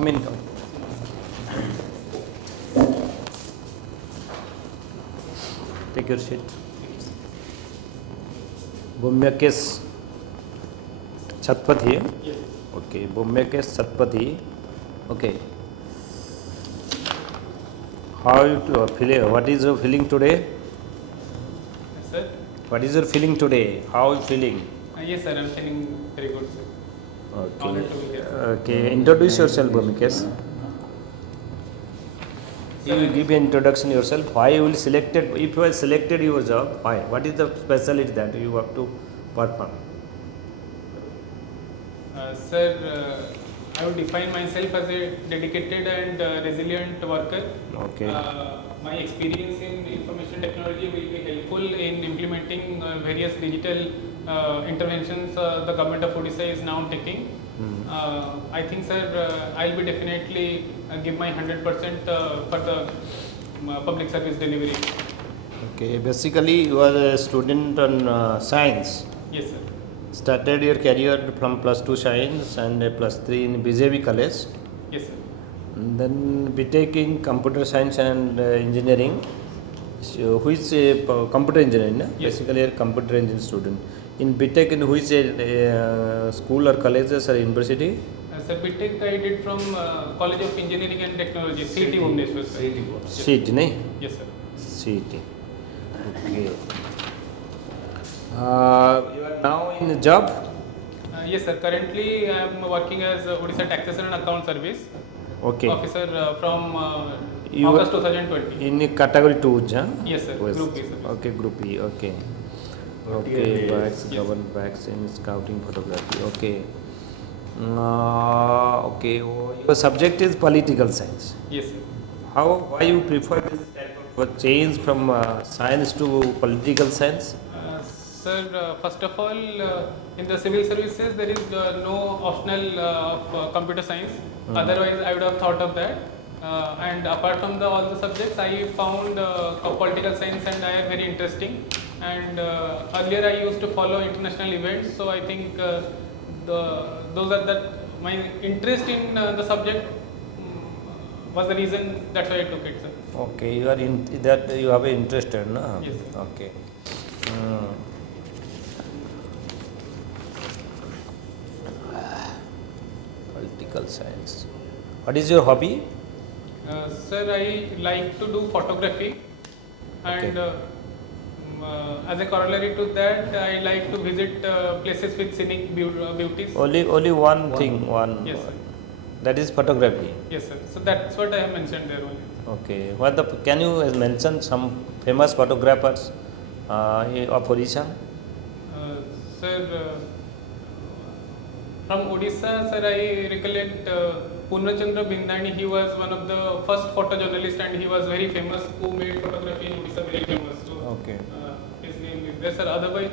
Come in, come. Take your seat. Byomakesh Satapathy. Yes. Okay, Byomakesh Satapathy. Okay. How you feeling? What is your feeling today? Yes, sir. What is your feeling today? How you feeling? Yes, sir. I'm feeling very good, sir. Okay. Honored to be here. Okay. Introduce yourself, Byomakesh. You will give an introduction yourself. Why you will selected? If you are selected your job, why? What is the specialty that you have to perform? Sir, I would define myself as a dedicated and resilient worker. Okay. My experience in information technology will be helpful in implementing various digital interventions the government of Odisha is now taking. I think, sir, I'll be definitely give my 100% for the public service delivery. Okay. Basically, you are a student on science. Yes, sir. Started your career from +2 science and +3 in BJB college. Yes, sir. And then BTech in computer science and engineering. So, who is a computer engineering? No? Yes. Basically, a computer engineering student. In BTech, in which school or colleges or university? Sir, BTech I did from College of Engineering and Technology, CET Bhubaneswar, sir. CET, nahi? Yes, sir. CET. Okay. You are now in a job? Yes, sir. Currently, I am working as Odisha Taxation and Account Service Okay. officer from You August 2020. in category 2, huh? Yes, sir. Yes. Group B, sir. Okay, group E. Okay. Okay, bags, Yes. government bags in scouting photography. Okay. Okay. Oh, your subject is political science. Yes, sir. Why you prefer this type of change from science to political science? Sir, first of all, in the civil services, there is no optional of computer science. Otherwise, I would have thought of that. And apart from all the subjects, I found political science and I are very interesting. And earlier, I used to follow international events, so I think those are my interest in the subject was the reason that's why I took it, sir. Okay, you are in that you have an interest in, no? Yes, sir. Okay. Political science. What is your hobby? Sir, I like to do photography, and Okay. as a corollary to that, I like to visit places with scenic beauties. Only one thing, one. Yes, sir. That is photography. Yes, sir. So that's what I have mentioned there only. Okay. Can you mention some famous photographers of Odisha? Sir, from Odisha, sir, I recollect Purnachandra Bindani. He was one of the first photojournalists and he was very famous who made photography in Odisha very famous. So, Okay. his name is there, sir. Otherwise,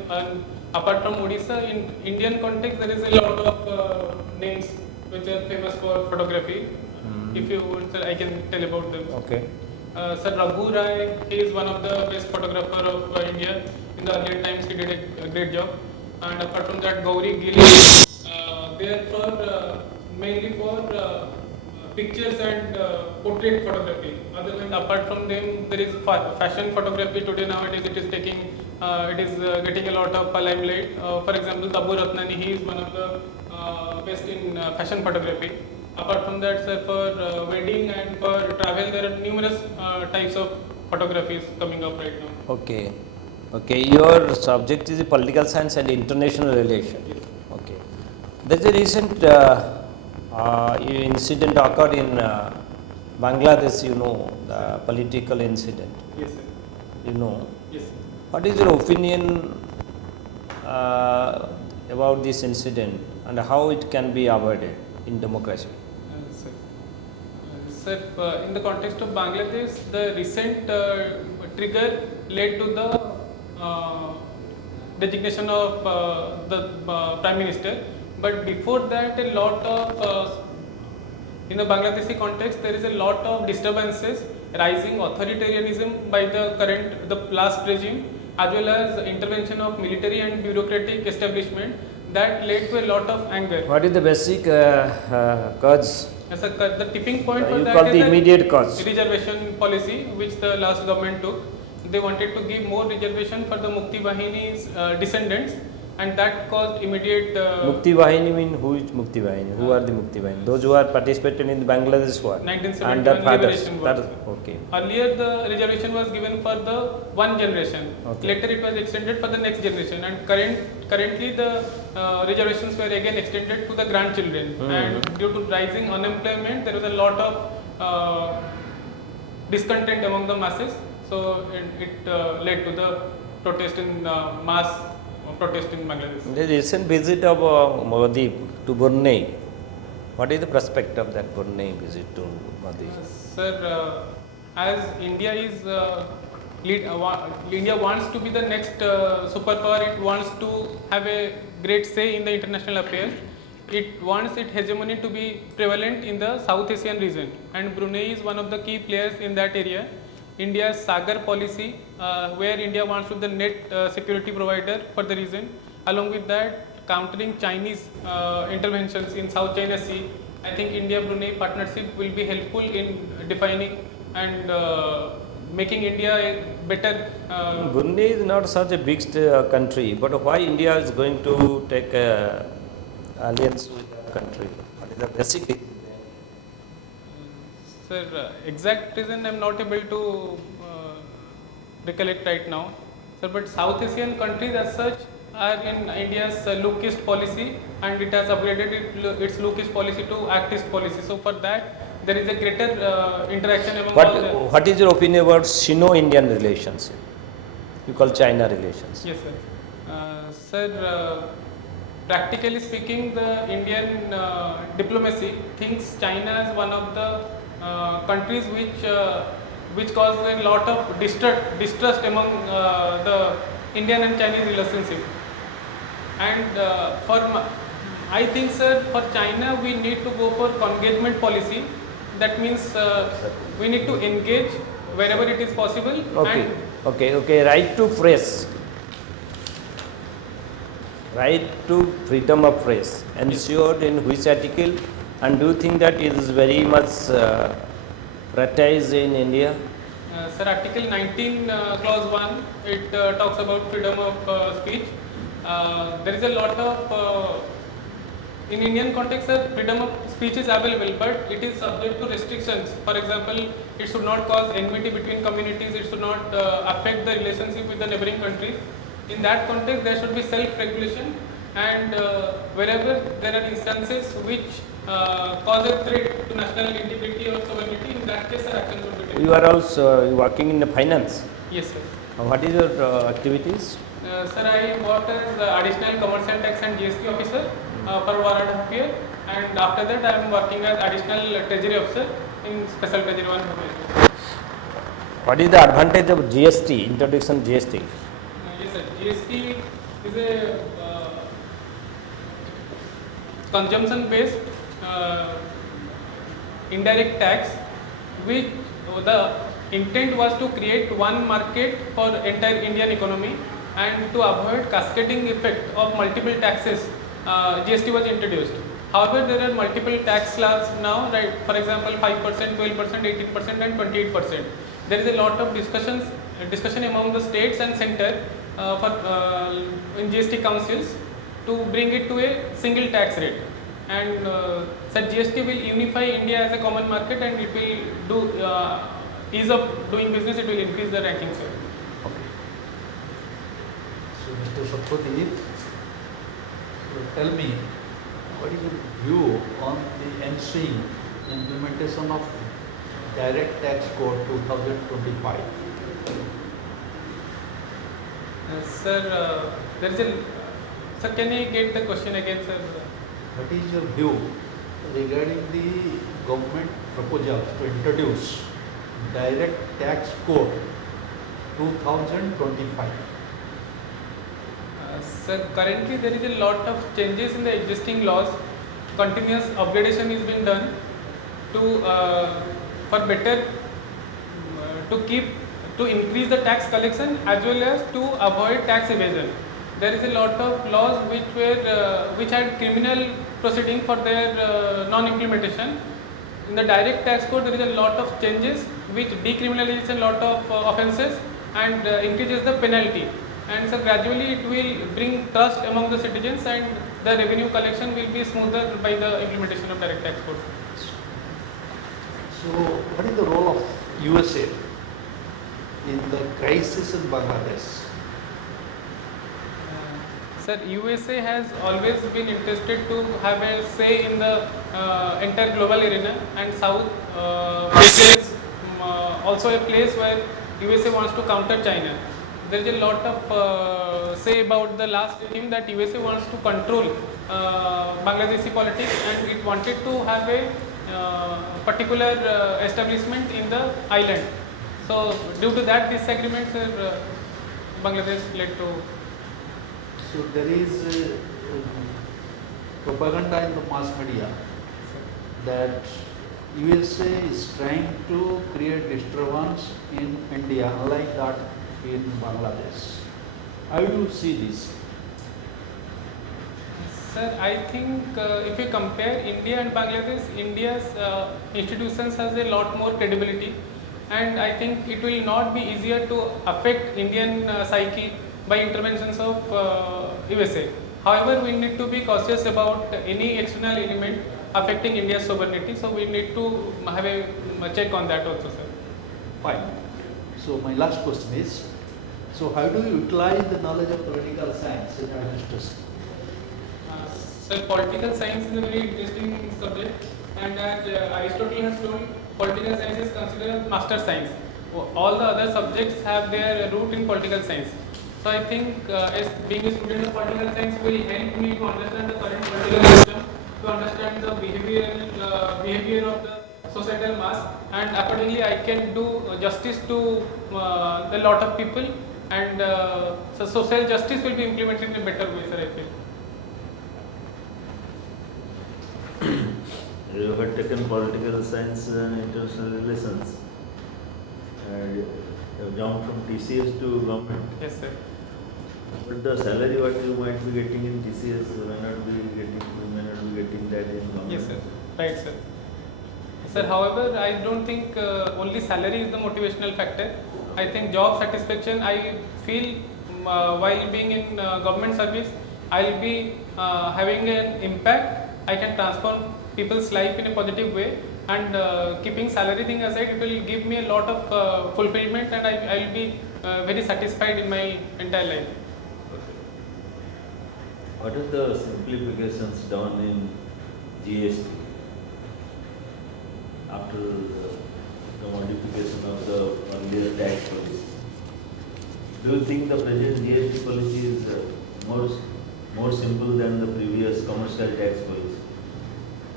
apart from Odisha, in Indian context, there is a lot of names which are famous for photography. If you want, sir, I can tell about them. Okay. Sir, Raghu Rai, he is one of the best photographer of India. In the earlier times, he did a great job. And apart from that, Gauri Giri, they are for mainly for pictures and portrait photography. Otherwise, apart from them, there is fashion photography today. Nowadays, it is getting a lot of limelight. For example, Tabu Ratnani, he is one of the best in fashion photography. Apart from that, sir, for wedding and for travel, there are numerous types of photographies coming up right now. Okay. Okay. Your subject is political science and international relations. Yes. Okay. There is a recent incident occurred in Bangladesh. You know, the political incident. Yes, sir. You know. Yes, sir. What is your opinion about this incident and how it can be avoided in democracy? Sir, in the context of Bangladesh, the recent trigger led to the designation of the Prime Minister. But before that, a lot of, in the Bangladeshi context, there is a lot of disturbances, rising authoritarianism by the last regime, as well as intervention of military and bureaucratic establishment that led to a lot of anger. What is the basic cause As a, the tipping point for You that call is the the immediate cause. reservation policy which the last government took. They wanted to give more reservation for the Mukti Bahini's descendants, and that caused immediate. Mukti Bahini mean who is Mukti Bahini? Who are the Mukti Bahini? Those who are participating in the Bangladesh war. 1971 Under fathers. liberation That wars. is, okay. Earlier, the reservation was given for the one generation. Okay. Later, it was extended for the next generation, and currently the reservations were again extended to the grandchildren. And due to rising unemployment, there was a lot of discontent among the masses. So it led to the protest in mass protest in Bangladesh. The recent visit of Modi to Brunei. What is the prospect of that Brunei visit to Modi? Sir, as India is India wants to be the next superpower. It wants to have a great say in the international affairs. It wants its hegemony to be prevalent in the South Asian region, and Brunei is one of the key players in that area. India's Sagar policy, where India wants to be the net security provider for the region. Along with that, countering Chinese interventions in South China Sea, I think India-Brunei partnership will be helpful in defining and making India a better. Brunei is not such a big country, but why India is going to take alliance with the country? What is the basic reason? Sir, exact reason I am not able to recollect right now. Sir, but South Asian countries as such are in India's look-east policy, and it has upgraded its look-east policy to act-east policy. So for that, there is a greater interaction among all the. What is your opinion about Sino-Indian relations? You call China relations. Yes, sir. Sir, practically speaking, the Indian diplomacy thinks China as one of the countries which cause a lot of distrust among the Indian and Chinese relationship. And I think, sir, for China we need to go for congagement policy. That means we need to engage wherever it is possible. Okay, okay. Right to press. Right to freedom of press. Ensured in which article? And do you think that it is very much prioritized in India? Sir, Article 19, Clause 1, it talks about freedom of speech. There is a lot of, in Indian context, sir, freedom of speech is available, but it is subject to restrictions. For example, it should not cause enmity between communities, it should not affect the relationship with the neighboring countries. In that context, there should be self-regulation, and wherever there are instances which cause a threat to national integrity or sovereignty, in that case, action should be taken. You are also working in the finance. Yes, sir. What is your activities? Sir, I worked as additional commercial tax and GST officer for 1.5 years, and after that I am working as additional treasury officer in special treasury 1. What is the advantage of GST, introduction GST? Yes, sir. GST is a consumption based indirect tax, which the intent was to create one market for entire Indian economy, and to avoid cascading effect of multiple taxes, GST was introduced. However, there are multiple tax slabs now, right? For example, 5%, 12%, 18% and 28%. There is a lot of discussion among the states and center in GST councils to bring it to a single tax rate. And such GST will unify India as a common market, and it will do ease of doing business, it will increase the ranking, sir. So, Mr. Satapathy, tell me, what is your view on the ensuing implementation of Direct Tax Code 2025? Sir, there is a. Sir, can I get the question again, sir? What is your view regarding the government proposals to introduce Direct Tax Code 2025? Sir, currently there is a lot of changes in the existing laws. Continuous upgradation is being done to for better to increase the tax collection as well as to avoid tax evasion. There is a lot of laws which had criminal proceeding for their non-implementation, in the direct tax code there is a lot of changes which decriminalizes a lot of offences and increases the penalty, and so gradually it will bring trust among the citizens and the revenue collection will be smoother by the implementation of direct tax code. So, what is the role of USA in the crisis in Bangladesh? Sir, USA has always been interested to have a say in the entire global arena, and South is also a place where USA wants to counter China. There is a lot of say about the last regime that USA wants to control Bangladeshi politics, and it wanted to have a particular establishment in the island. So, due to that disagreement, Bangladesh led to. So there is propaganda in the mass media that USA is trying to create disturbance in India, unlike that in Bangladesh. How do you see this? Sir, I think if you compare India and Bangladesh, India's institutions has a lot more credibility, and I think it will not be easier to affect Indian psyche by interventions of USA. However, we need to be cautious about any external element affecting India's sovereignty, so we need to have a check on that also, sir. Fine. So my last question is, so how do you utilize the knowledge of political science in administration? Sir, political science is a very interesting subject, and as Aristotle has told, political science is considered as master science. All the other subjects have their root in political science. So I think as being a student of political science will help me to understand the current political system, to understand the behavior of the societal mass, and accordingly I can do justice to a lot of people, and so social justice will be implemented in a better way, sir, I feel. You have taken political science and international relations, and you have jumped from TCS to government. Yes, sir. But the salary what you might be getting in TCS you may not be getting that in government. Yes, sir. Right, sir. Sir, however, I don't think only salary is the motivational factor. I think job satisfaction, I feel while being in government service, I'll be having an impact. I can transform people's life in a positive way, and keeping salary thing aside, it will give me a lot of fulfillment, and I'll be very satisfied in my entire life. What are the simplifications done in GST after the modification of the earlier tax policy? Do you think the present GST policy is more simple than the previous commercial tax policy?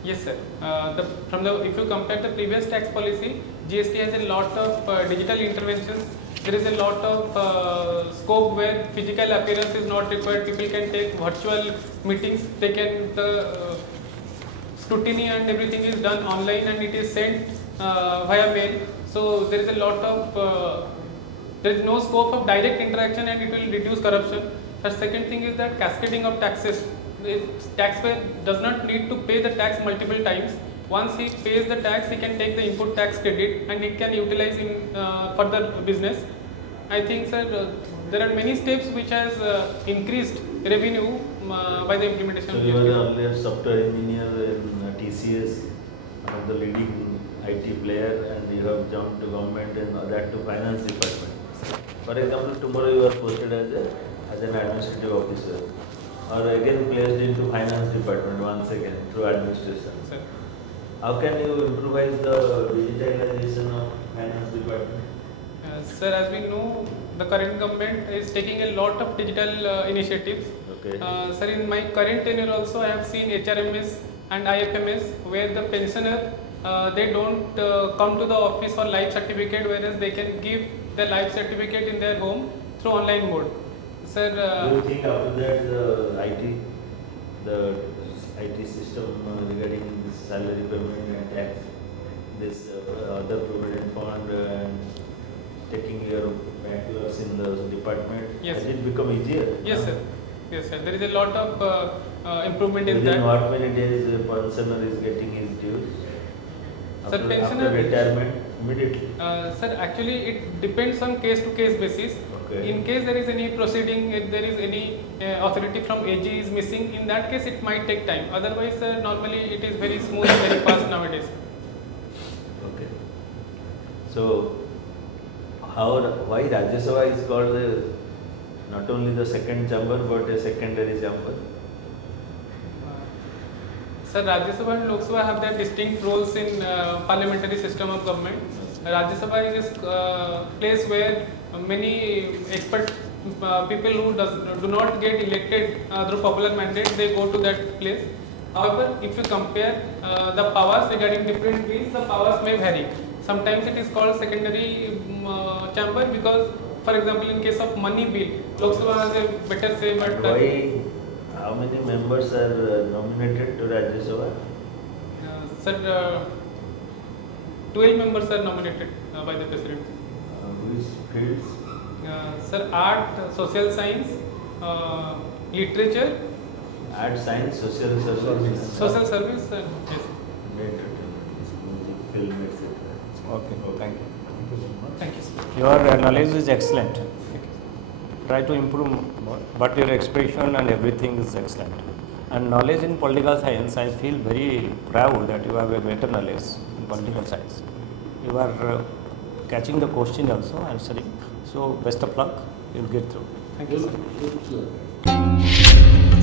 Yes, sir. If you compare the previous tax policy, GST has a lot of digital interventions. There is a lot of scope where physical appearance is not required. People can take virtual meetings. They can the scrutiny and everything is done online, and it is sent via mail. So there is a lot of there is no scope of direct interaction, and it will reduce corruption. The second thing is that cascading of taxes. The taxpayer does not need to pay the tax multiple times. Once he pays the tax, he can take the input tax credit and he can utilize in further business. I think, sir, there are many steps which has increased revenue by the implementation So of you were GST. earlier software engineer in TCS, one of the leading IT player, and you have jumped to government and that to finance department. For example, tomorrow you are posted as an administrative officer, or again placed into finance department once again through administration. Sir. How can you improvise the digitalization of finance department? Sir, as we know, the current government is taking a lot of digital initiatives. Okay. Sir, in my current tenure also, I have seen HRMS and IFMS where the pensioner they don't come to the office for life certificate, whereas they can give the life certificate in their home through online mode. Sir, Do you think after that the IT system regarding this salary payment and tax, this other provident fund and taking your backlog in the department, Yes. has it become easier? yes, sir. Yes, sir. There is a lot of improvement in Within that. what many days a pensioner is getting his dues? Sir, After pensioner, retirement, immediately. sir, actually it depends on case to case basis. Okay. In case there is any proceeding, if there is any authority from AG is missing, in that case it might take time. Otherwise, normally it is very smooth and very fast nowadays. Okay. So, why Rajya Sabha is called not only the second chamber but a secondary chamber? Sir, Rajya Sabha and Lok Sabha have their distinct roles in parliamentary system of government. Rajya Sabha is a place where many expert people who do not get elected through popular mandate, they go to that place. However, if you compare the powers regarding different bills, the powers may vary. Sometimes it is called secondary chamber because, for example, in case of money bill, Lok Sabha has a better say. But Why? How many members are nominated to Rajya Sabha? sir, 12 members are nominated by the president. Which fields? Sir, art, social science, literature, Art, science, social service. social service, yes. Music, film, etc. Okay, thank you. Thank you very much. Thank you, sir. Your knowledge is excellent. Try to improve more, but your expression and everything is excellent. And knowledge in political science, I feel very proud that you have a better knowledge in political science. You are catching the question also, answering. So best of luck, you'll get through. Thank you, sir.